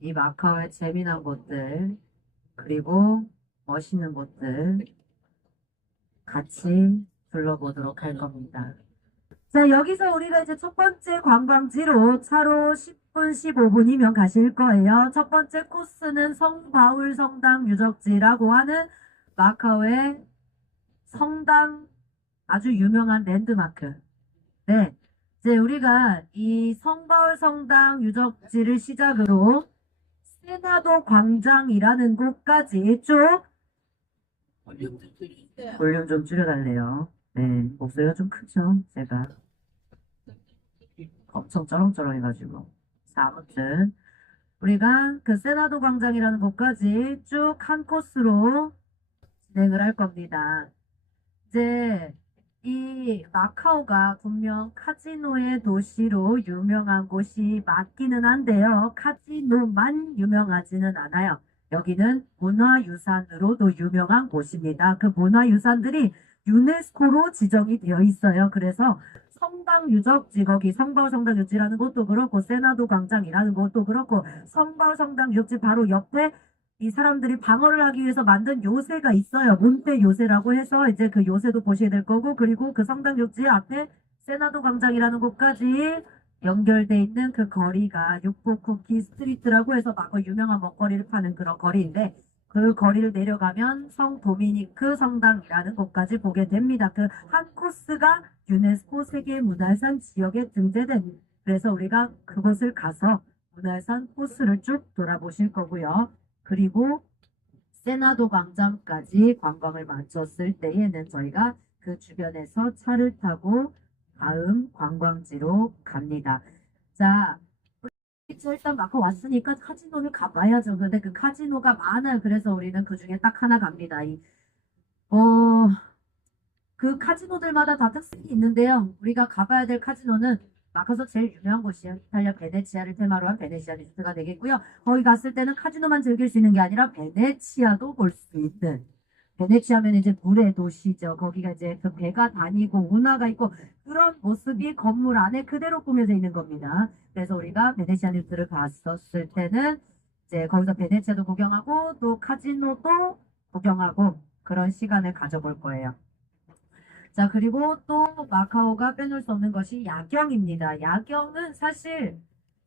이 마카오의 재미난 곳들, 그리고 멋있는 곳들 같이 둘러보도록 할 겁니다. 자, 여기서 우리가 이제 첫 번째 관광지로 차로 10분, 15분이면 가실 거예요. 첫 번째 코스는 성바울 성당 유적지라고 하는 마카오의 성당 아주 유명한 랜드마크. 네. 이제 우리가 이 성바울 성당 유적지를 시작으로 세나도 광장이라는 곳까지 쭉 볼륨 좀 줄여달래요. 네. 목소리가 좀 크죠? 제가. 엄청 쩌렁쩌렁해가지고. 자, 아무튼 우리가 그 세나도 광장이라는 곳까지 쭉 한 코스로 진행을 할 겁니다. 이제 이 마카오가 분명 카지노의 도시로 유명한 곳이 맞기는 한데요. 카지노만 유명하지는 않아요. 여기는 문화유산으로도 유명한 곳입니다. 그 문화유산들이 유네스코로 지정이 되어 있어요. 그래서 성당 유적지, 거기 성바울 성당 유적지라는 곳도 그렇고 세나도 광장이라는 곳도 그렇고 성바울 성당 유적지 바로 옆에 이 사람들이 방어를 하기 위해서 만든 요새가 있어요. 몬테 요새라고 해서 이제 그 요새도 보셔야 될 거고, 그리고 그 성당 욕지 앞에 세나도 광장이라는 곳까지 연결돼 있는 그 거리가 육포 쿠키 스트리트라고 해서 막 그 유명한 먹거리를 파는 그런 거리인데, 그 거리를 내려가면 성 도미니크 성당이라는 곳까지 보게 됩니다. 그 한 코스가 유네스코 세계문화유산 지역에 등재된, 그래서 우리가 그곳을 가서 문화유산 코스를 쭉 돌아보실 거고요. 그리고 세나도 광장까지 관광을 마쳤을 때에는 저희가 그 주변에서 차를 타고 다음 관광지로 갑니다. 자, 일단 마카 왔으니까 카지노를 가봐야죠. 근데 그 카지노가 많아요. 그래서 우리는 그 중에 딱 하나 갑니다. 어, 그 카지노들마다 다 특색이 있는데요. 우리가 가봐야 될 카지노는 마카오에서 제일 유명한 곳이에요. 이탈리아 베네치아를 테마로 한 베네치아 리조트가 되겠고요. 거기 갔을 때는 카지노만 즐길 수 있는 게 아니라 베네치아도 볼 수 있는. 베네치아면 이제 물의 도시죠. 거기가 이제 그 배가 다니고 운하가 있고 그런 모습이 건물 안에 그대로 꾸며져 있는 겁니다. 그래서 우리가 베네치아 리조트를 갔었을 때는 이제 거기서 베네치아도 구경하고 또 카지노도 구경하고 그런 시간을 가져볼 거예요. 자, 그리고 또 마카오가 빼놓을 수 없는 것이 야경입니다. 야경은 사실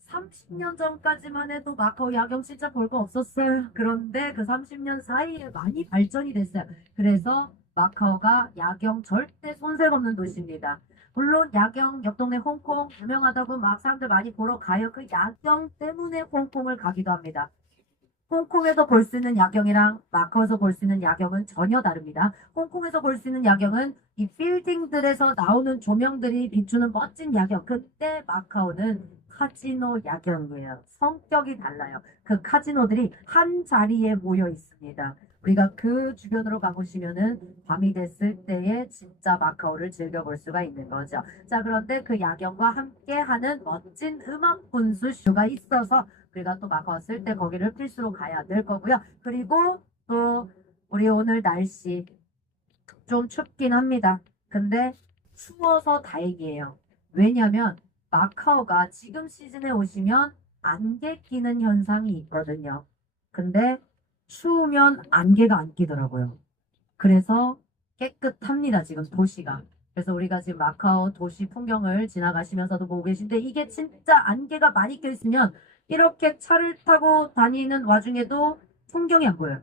30년 전까지만 해도 마카오 야경 진짜 볼 거 없었어요. 그런데 그 30년 사이에 많이 발전이 됐어요. 그래서 마카오가 야경 절대 손색 없는 도시입니다. 물론 야경 옆 동네 홍콩 유명하다고 막 사람들 많이 보러 가요. 그 야경 때문에 홍콩을 가기도 합니다. 홍콩에서 볼 수 있는 야경이랑 마카오에서 볼 수 있는 야경은 전혀 다릅니다. 홍콩에서 볼 수 있는 야경은 이 빌딩들에서 나오는 조명들이 비추는 멋진 야경. 그때 마카오는 카지노 야경이에요. 성격이 달라요. 그 카지노들이 한 자리에 모여 있습니다. 우리가 그 주변으로 가보시면은 밤이 됐을 때에 진짜 마카오를 즐겨볼 수가 있는 거죠. 자, 그런데 그 야경과 함께 하는 멋진 음악 분수 쇼가 있어서 우리가 또 막 왔을 때 거기를 필수로 가야 될 거고요. 그리고 또 우리 오늘 날씨 좀 춥긴 합니다. 근데 추워서 다행이에요. 왜냐면 마카오가 지금 시즌에 오시면 안개 끼는 현상이 있거든요. 근데 추우면 안개가 안 끼더라고요. 그래서 깨끗합니다, 지금 도시가. 그래서 우리가 지금 마카오 도시 풍경을 지나가시면서도 보고 계신데 이게 진짜 안개가 많이 껴있으면 이렇게 차를 타고 다니는 와중에도 풍경이 안 보여요.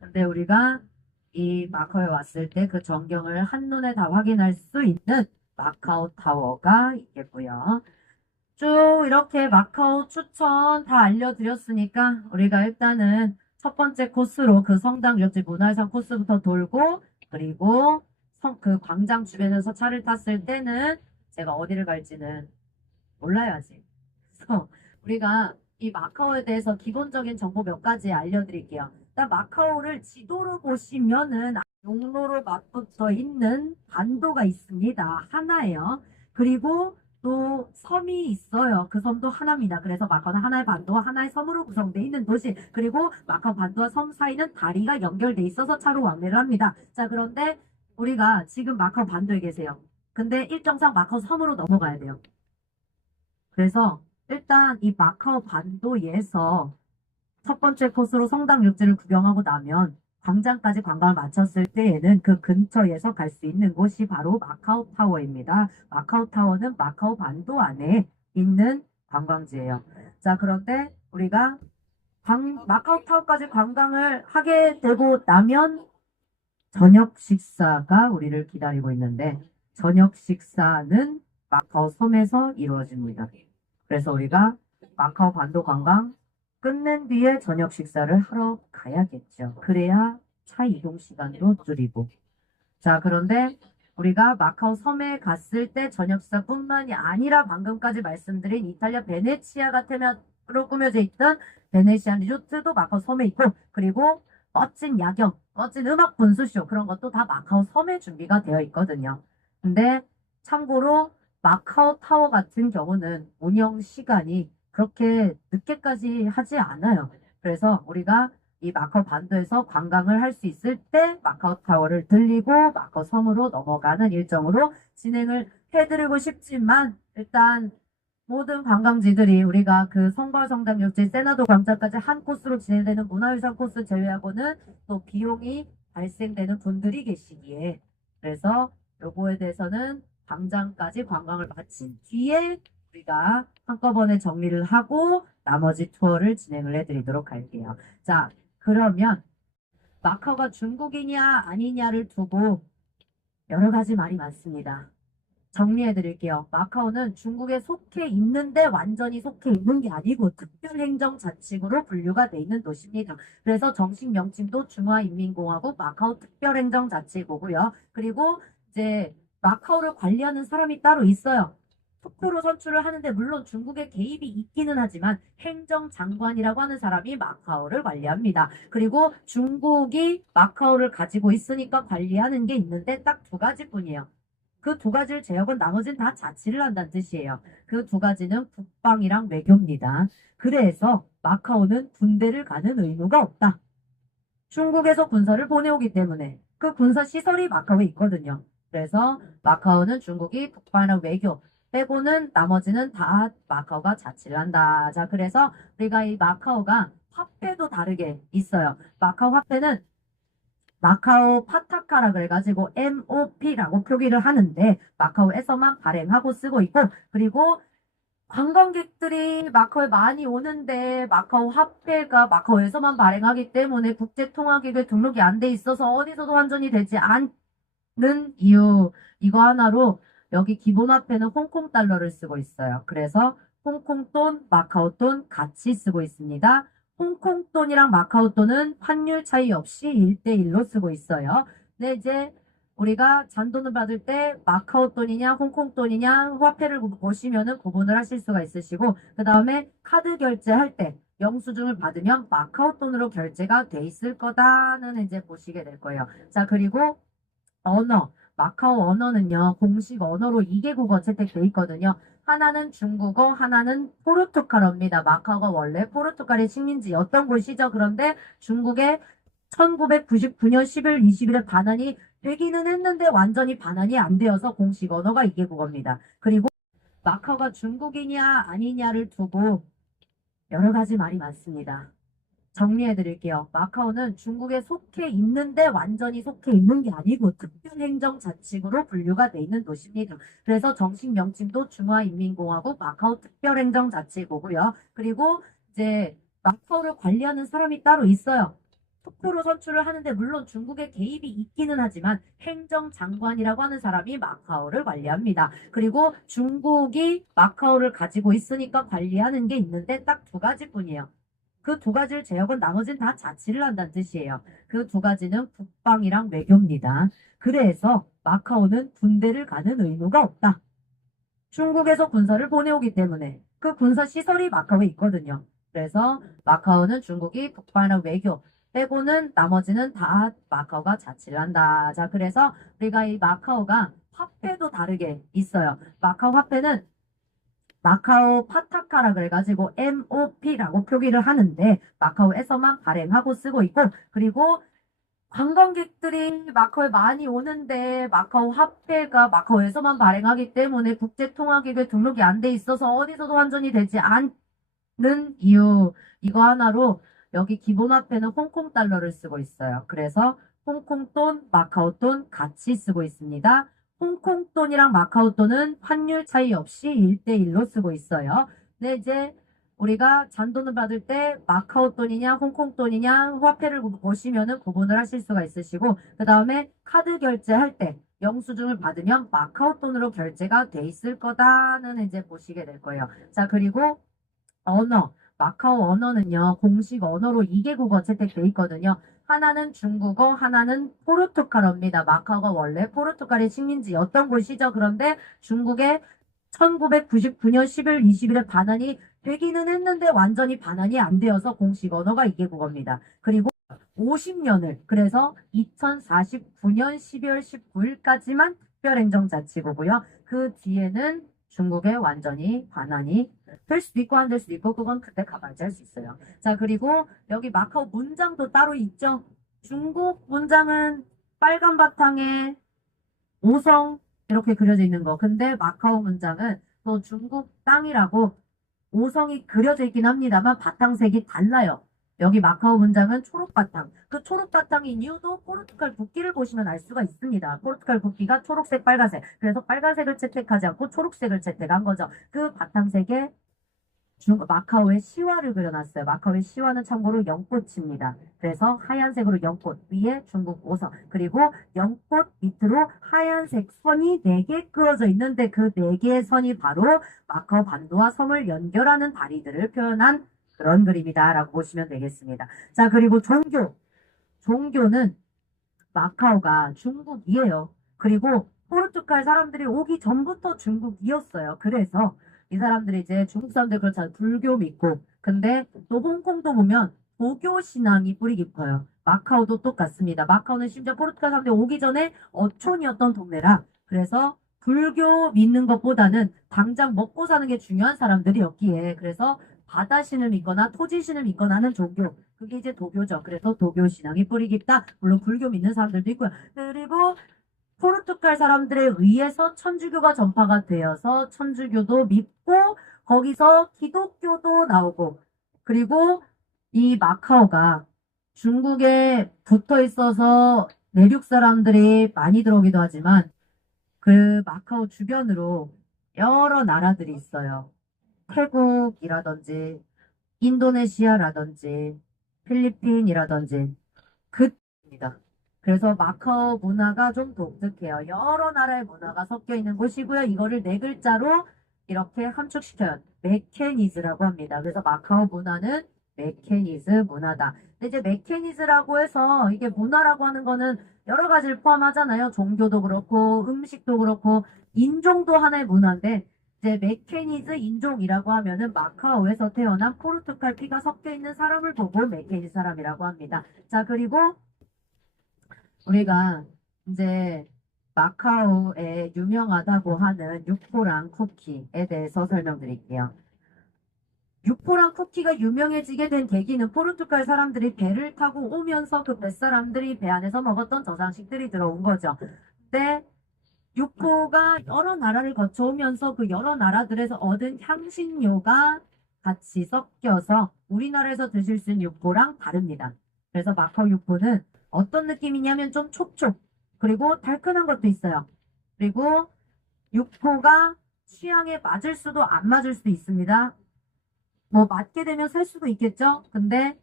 근데 우리가 이 마카오에 왔을 때 그 전경을 한눈에 다 확인할 수 있는 마카오 타워가 있겠고요. 쭉 이렇게 마카오 추천 다 알려드렸으니까 우리가 일단은 첫 번째 코스로 그 성당 유적지 문화유산 코스부터 돌고 그리고 그 광장 주변에서 차를 탔을 때는 제가 어디를 갈지는 몰라요 아직. 그래서 우리가 이 마카오에 대해서 기본적인 정보 몇 가지 알려드릴게요. 일단 마카오를 지도로 보시면은 용로로 맞붙어 있는 반도가 있습니다. 하나예요. 그리고 또 섬이 있어요. 그 섬도 하나입니다. 그래서 마카오는 하나의 반도와 하나의 섬으로 구성되어 있는 도시. 그리고 마카오 반도와 섬 사이는 다리가 연결돼 있어서 차로 왕래를 합니다. 자, 그런데 우리가 지금 마카오 반도에 계세요. 근데 일정상 마카오 섬으로 넘어가야 돼요. 그래서 일단 이 마카오 반도에서 첫 번째 코스로 성당 육지를 구경하고 나면 광장까지 관광을 마쳤을 때에는 그 근처에서 갈 수 있는 곳이 바로 마카오 타워입니다. 마카오 타워는 마카오 반도 안에 있는 관광지예요. 자, 그런데 우리가 마카오 타워까지 관광을 하게 되고 나면 저녁 식사가 우리를 기다리고 있는데 저녁 식사는 마카오 섬에서 이루어집니다. 그래서 우리가 마카오 반도 관광 끝낸 뒤에 저녁 식사를 하러 가야겠죠. 그래야 차 이동 시간도 줄이고. 자, 그런데 우리가 마카오 섬에 갔을 때 저녁 식사뿐만이 아니라 방금까지 말씀드린 이탈리아 베네치아가 테마로 꾸며져 있던 베네시아 리조트도 마카오 섬에 있고, 그리고 멋진 야경, 멋진 음악 분수쇼 그런 것도 다 마카오 섬에 준비가 되어 있거든요. 근데 참고로 마카오 타워 같은 경우는 운영 시간이 그렇게 늦게까지 하지 않아요. 그래서 우리가 이 마카오 반도에서 관광을 할 수 있을 때 마카오 타워를 들리고 마카오 섬으로 넘어가는 일정으로 진행을 해드리고 싶지만 일단 모든 관광지들이 우리가 그 성벌성당 육지 세나도 광장까지 한 코스로 진행되는 문화유산 코스 제외하고는 또 비용이 발생되는 분들이 계시기에 그래서 요거에 대해서는 광장까지 관광을 마친 뒤에 우리가 한꺼번에 정리를 하고 나머지 투어를 진행을 해드리도록 할게요. 자, 그러면 마카오가 중국이냐 아니냐를 두고 여러 가지 말이 많습니다. 정리해 드릴게요. 마카오는 중국에 속해 있는데 완전히 속해 있는 게 아니고 특별행정자치구로 분류가 돼 있는 도시입니다. 그래서 정식 명칭도 중화인민공화국 마카오 특별행정자치구고요. 그리고 이제 마카오를 관리하는 사람이 따로 있어요. 특구로 선출을 하는데 물론 중국의 개입이 있기는 하지만 행정장관이라고 하는 사람이 마카오를 관리합니다. 그리고 중국이 마카오를 가지고 있으니까 관리하는 게 있는데 딱 두 가지뿐이에요. 그 두 가지를 제외하고 나머지는 다 자치를 한다는 뜻이에요. 그 두 가지는 국방이랑 외교입니다. 그래서 마카오는 군대를 가는 의무가 없다. 중국에서 군사를 보내오기 때문에 그 군사 시설이 마카오에 있거든요. 그래서 마카오는 중국이 국방이랑 외교 빼고는 나머지는 다 마카오가 자치를 한다. 자, 그래서 우리가 이 마카오가 화폐도 다르게 있어요. 마카오 화폐는 마카오 파타카라 그래가지고 MOP라고 표기를 하는데 마카오에서만 발행하고 쓰고 있고 그리고 관광객들이 마카오에 많이 오는데 마카오 화폐가 마카오에서만 발행하기 때문에 국제통화기구에 등록이 안 돼 있어서 어디서도 환전이 되지 않는 이유 이거 하나로 여기 기본 화폐는 홍콩 달러를 쓰고 있어요. 그래서 홍콩 돈, 마카오 돈 같이 쓰고 있습니다. 홍콩 돈이랑 마카오 돈은 환율 차이 없이 1대1로 쓰고 있어요. 근데 이제 우리가 잔돈을 받을 때 마카오 돈이냐 홍콩 돈이냐 화폐를 보시면은 구분을 하실 수가 있으시고 그 다음에 카드 결제할 때 영수증을 받으면 마카오 돈으로 결제가 돼 있을 거다는 이제 보시게 될 거예요. 자, 그리고 언어, 마카오 언어는요, 공식 언어로 2개국어 채택돼 있거든요. 하나는 중국어, 하나는 포르투갈어입니다. 마카오가 원래 포르투갈의 식민지였던 곳이죠. 그런데 중국에 1999년 10월 20일에 반환이 되기는 했는데 완전히 반환이 안 되어서 공식 언어가 2개국어입니다. 그리고 마카오가 중국이냐 아니냐를 두고 여러 가지 말이 많습니다. 정리해 드릴게요. 마카오는 중국에 속해 있는데 완전히 속해 있는 게 아니고 특별행정자치구로 분류가 돼 있는 도시입니다. 그래서 정식 명칭도 중화인민공화국 마카오 특별행정자치구고요. 그리고 이제 마카오를 관리하는 사람이 따로 있어요. 특구로 선출을 하는데 물론 중국의 개입이 있기는 하지만 행정장관이라고 하는 사람이 마카오를 관리합니다. 그리고 중국이 마카오를 가지고 있으니까 관리하는 게 있는데 딱 두 가지뿐이에요. 그 두 가지를 제외하고 나머지는 다 자치를 한다는 뜻이에요. 그 두 가지는 국방이랑 외교입니다. 그래서 마카오는 군대를 가는 의무가 없다. 중국에서 군사를 보내오기 때문에 그 군사 시설이 마카오에 있거든요. 그래서 마카오는 중국이 국방이랑 외교 빼고는 나머지는 다 마카오가 자치를 한다. 자, 그래서 우리가 이 마카오가 화폐도 다르게 있어요. 마카오 화폐는 마카오 파타카라 그래가지고 MOP라고 표기를 하는데 마카오에서만 발행하고 쓰고 있고 그리고 관광객들이 마카오에 많이 오는데 마카오 화폐가 마카오에서만 발행하기 때문에 국제통화기구에 등록이 안 돼 있어서 어디서도 환전이 되지 않는 이유 이거 하나로 여기 기본화폐는 홍콩 달러를 쓰고 있어요. 그래서 홍콩 돈, 마카오 돈 같이 쓰고 있습니다. 홍콩 돈이랑 마카오 돈은 환율 차이 없이 1대1로 쓰고 있어요. 근데 이제 우리가 잔돈을 받을 때 마카오 돈이냐 홍콩 돈이냐 화폐를 보시면은 구분을 하실 수가 있으시고, 그 다음에 카드 결제할 때 영수증을 받으면 마카오 돈으로 결제가 돼 있을 거다는 이제 보시게 될 거예요. 자, 그리고 언어. 마카오 언어는요, 공식 언어로 2개국어 채택돼 있거든요. 하나는 중국어, 하나는 포르투갈어입니다. 마카오가 원래 포르투갈의 식민지였던 곳이죠. 그런데 중국에 1999년 10월 20일에 반환이 되기는 했는데 완전히 반환이 안 되어서 공식 언어가 2개국어입니다. 그리고 50년을, 그래서 2049년 12월 19일까지만 특별행정자치구고요. 그 뒤에는 중국에 완전히 반환이 될 수도 있고 안 될 수도 있고, 그건 그때 가봐야지 할 수 있어요. 자, 그리고 여기 마카오 문장도 따로 있죠. 중국 문장은 빨간 바탕에 오성 이렇게 그려져 있는 거. 근데 마카오 문장은 또 중국 땅이라고 오성이 그려져 있긴 합니다만 바탕색이 달라요. 여기 마카오 문장은 초록 바탕. 그 초록 바탕인 이유도 포르투갈 국기를 보시면 알 수가 있습니다. 포르투갈 국기가 초록색, 빨간색. 그래서 빨간색을 채택하지 않고 초록색을 채택한 거죠. 그 바탕색에 마카오의 시화를 그려놨어요. 마카오의 시화는 참고로 연꽃입니다. 그래서 하얀색으로 연꽃, 위에 중국 오성, 그리고 연꽃 밑으로 하얀색 선이 4개 그어져 있는데 그 4개의 선이 바로 마카오 반도와 섬을 연결하는 다리들을 표현한 그런 그림이다라고 보시면 되겠습니다. 자, 그리고 종교. 종교는 마카오가 중국이에요. 그리고 포르투갈 사람들이 오기 전부터 중국이었어요. 그래서 이 사람들이 이제 중국 사람들 그렇잖아요. 불교 믿고. 근데 또 홍콩도 보면 도교 신앙이 뿌리 깊어요. 마카오도 똑같습니다. 마카오는 심지어 포르투갈 사람들이 오기 전에 어촌이었던 동네라. 그래서 불교 믿는 것보다는 당장 먹고 사는 게 중요한 사람들이었기에, 그래서 바다신을 믿거나 토지신을 믿거나 하는 종교, 그게 이제 도교죠. 그래서 도교 신앙이 뿌리 깊다. 물론 불교 믿는 사람들도 있고요. 그리고 포르투갈 사람들에 의해서 천주교가 전파가 되어서 천주교도 믿고 거기서 기독교도 나오고, 그리고 이 마카오가 중국에 붙어 있어서 내륙 사람들이 많이 들어오기도 하지만 그 마카오 주변으로 여러 나라들이 있어요. 태국이라든지 인도네시아라든지 필리핀이라든지 그입니다. 그래서 마카오 문화가 좀 독특해요. 여러 나라의 문화가 섞여 있는 곳이고요. 이거를 4글자로 이렇게 함축시켜요. 메케니즈라고 합니다. 그래서 마카오 문화는 메케니즈 문화다. 근데 이제 메케니즈라고 해서 이게 문화라고 하는 거는 여러 가지를 포함하잖아요. 종교도 그렇고 음식도 그렇고 인종도 하나의 문화인데, 이제 메케니즈 인종이라고 하면은 마카오에서 태어난 포르투갈 피가 섞여 있는 사람을 보고 메케니즈 사람이라고 합니다. 자, 그리고 우리가 이제 마카오에 유명하다고 하는 육포랑 쿠키에 대해서 설명드릴게요. 육포랑 쿠키가 유명해지게 된 계기는 포르투갈 사람들이 배를 타고 오면서 그 뱃사람들이 배 안에서 먹었던 저상식들이 들어온 거죠. 근데 육포가 여러 나라를 거쳐오면서 그 여러 나라들에서 얻은 향신료가 같이 섞여서 우리나라에서 드실 수 있는 육포랑 다릅니다. 그래서 마카오 육포는 어떤 느낌이냐면 좀 촉촉, 그리고 달큰한 것도 있어요. 그리고 육포가 취향에 맞을 수도 안 맞을 수도 있습니다. 뭐 맞게 되면 살 수도 있겠죠? 근데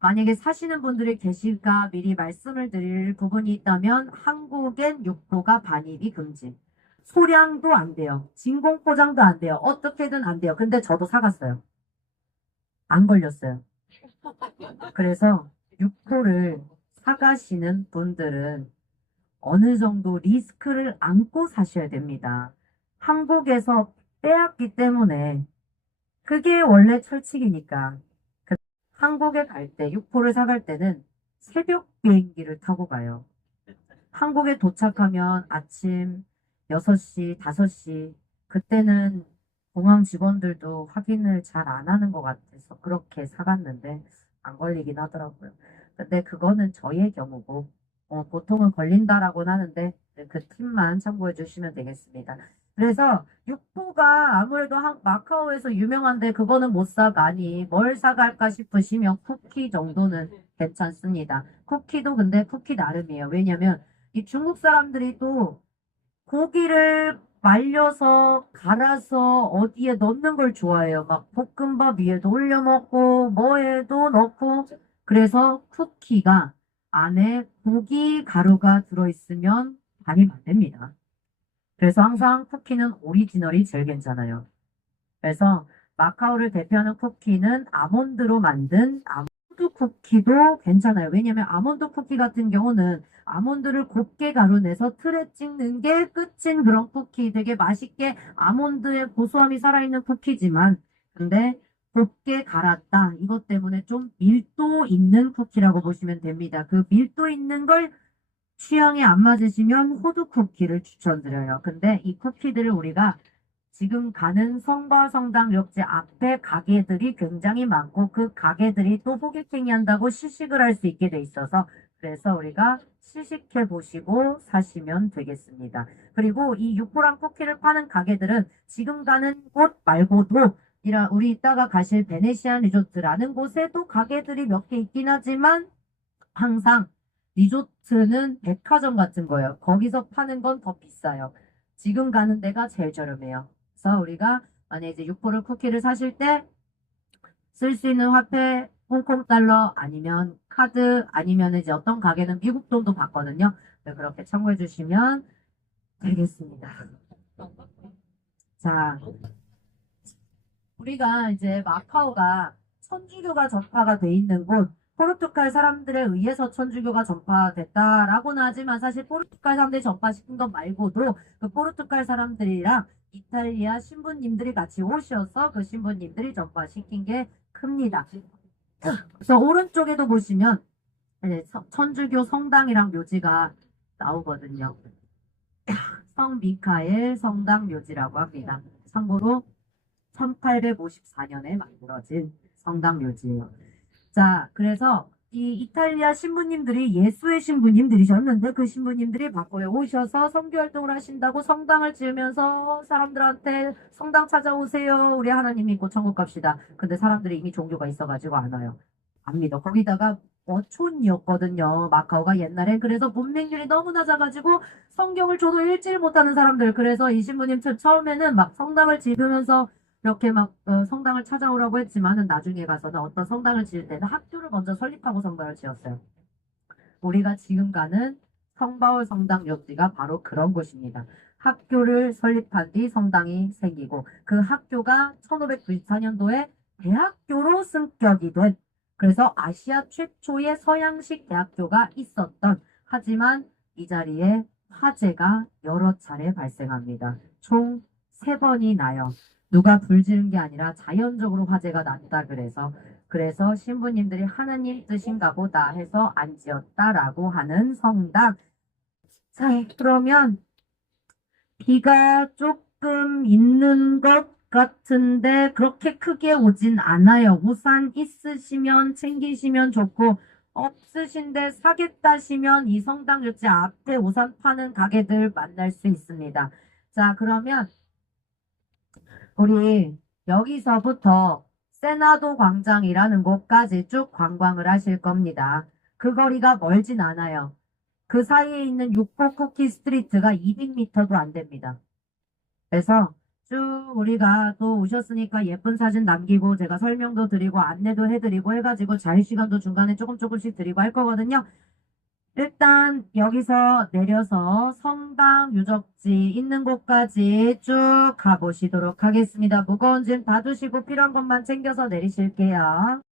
만약에 사시는 분들이 계실까 미리 말씀을 드릴 부분이 있다면, 한국엔 육포가 반입이 금지. 소량도 안 돼요. 진공 포장도 안 돼요. 어떻게든 안 돼요. 근데 저도 사갔어요. 안 걸렸어요. 그래서 육포를 사가시는 분들은 어느 정도 리스크를 안고 사셔야 됩니다. 한국에서 빼앗기 때문에 그게 원래 철칙이니까. 한국에 갈 때, 육포를 사갈 때는 새벽 비행기를 타고 가요. 한국에 도착하면 아침 6시, 5시, 그때는 공항 직원들도 확인을 잘 안 하는 것 같아서 그렇게 사갔는데 안 걸리긴 하더라고요. 근데 그거는 저의 경우고, 보통은 걸린다라고는 하는데 그 팁만 참고해 주시면 되겠습니다. 그래서 육포가 아무래도 마카오에서 유명한데 그거는 못 사가니 뭘 사갈까 싶으시면 쿠키 정도는 괜찮습니다. 쿠키도 근데 쿠키 나름이에요. 왜냐면 이 중국 사람들이 또 고기를 말려서 갈아서 어디에 넣는 걸 좋아해요. 막 볶음밥 위에도 올려 먹고 뭐에도 넣고 그래서 쿠키가 안에 고기 가루가 들어있으면 반입 안 됩니다. 그래서 항상 쿠키는 오리지널이 제일 괜찮아요. 그래서 마카오를 대표하는 쿠키는 아몬드로 만든 아몬드 쿠키도 괜찮아요. 왜냐면 아몬드 쿠키 같은 경우는 아몬드를 곱게 가루내서 틀에 찍는 게 끝인 그런 쿠키. 되게 맛있게 아몬드의 고소함이 살아있는 쿠키지만 근데 곱게 갈았다. 이것 때문에 좀 밀도 있는 쿠키라고 보시면 됩니다. 그 밀도 있는 걸 취향에 안 맞으시면 호두 쿠키를 추천드려요. 근데 이 쿠키들을 우리가 지금 가는 성과성당역지 앞에 가게들이 굉장히 많고 그 가게들이 또 호객행위 한다고 시식을 할 수 있게 돼 있어서 그래서 우리가 시식해 보시고 사시면 되겠습니다. 그리고 이 육포랑 쿠키를 파는 가게들은 지금 가는 곳 말고도 우리 이따가 가실 베네시안 리조트라는 곳에도 가게들이 몇 개 있긴 하지만 항상 리조트는 백화점 같은 거예요. 거기서 파는 건 더 비싸요. 지금 가는 데가 제일 저렴해요. 그래서 우리가 만약에 이제 육포를 쿠키를 사실 때 쓸 수 있는 화폐 홍콩 달러 아니면 카드 아니면 이제 어떤 가게는 미국 돈도 받거든요. 네, 그렇게 참고해 주시면 되겠습니다. 자, 우리가 이제 마카오가 천주교가 전파가 돼 있는 곳, 포르투갈 사람들에 의해서 천주교가 전파됐다라고는 하지만 사실 포르투갈 사람들이 전파시킨 것 말고도 그 포르투갈 사람들이랑 이탈리아 신부님들이 같이 오셔서 그 신부님들이 전파시킨 게 큽니다. 그래서 오른쪽에도 보시면 천주교 성당이랑 묘지가 나오거든요. 성 미카엘 성당 묘지라고 합니다. 참고로 1854년에 만들어진 성당 묘지예요. 자, 그래서 이 이탈리아 신부님들이 예수의 신부님들이셨는데 그 신부님들이 바꿔에 오셔서 선교 활동을 하신다고 성당을 지으면서 사람들한테 성당 찾아오세요. 우리 하나님 믿고 천국 갑시다. 근데 사람들이 이미 종교가 있어가지고 안 와요. 안 믿어. 거기다가 어촌이었거든요. 마카오가 옛날에. 그래서 문맹률이 너무 낮아가지고 성경을 저도 읽질 못하는 사람들. 그래서 이 신부님 처음에는 막 성당을 지으면서 이렇게 막 성당을 찾아오라고 했지만은 나중에 가서는 어떤 성당을 지을 때는 학교를 먼저 설립하고 성당을 지었어요. 우리가 지금 가는 성바울 성당 묘지가 바로 그런 곳입니다. 학교를 설립한 뒤 성당이 생기고 그 학교가 1594년도에 대학교로 승격이 된 그래서 아시아 최초의 서양식 대학교가 있었던 하지만 이 자리에 화재가 여러 차례 발생합니다. 총 3번이 나요. 누가 불 지른 게 아니라 자연적으로 화재가 났다 그래서 신부님들이 하나님 뜻인가 보다 해서 안 지었다라고 하는 성당. 자, 그러면 비가 조금 있는 것 같은데 그렇게 크게 오진 않아요. 우산 있으시면 챙기시면 좋고 없으신데 사겠다시면 이 성당 요지 앞에 우산 파는 가게들 만날 수 있습니다. 자, 그러면 우리 여기서부터 세나도 광장이라는 곳까지 쭉 관광을 하실 겁니다. 그 거리가 멀진 않아요. 그 사이에 있는 육포 쿠키 스트리트가 200m도 안 됩니다. 그래서 쭉 우리가 또 오셨으니까 예쁜 사진 남기고 제가 설명도 드리고 안내도 해드리고 해가지고 자유시간도 중간에 조금씩 드리고 할 거거든요. 일단 여기서 내려서 성당 유적지 있는 곳까지 쭉 가보시도록 하겠습니다. 무거운 짐 다 두시고 필요한 것만 챙겨서 내리실게요.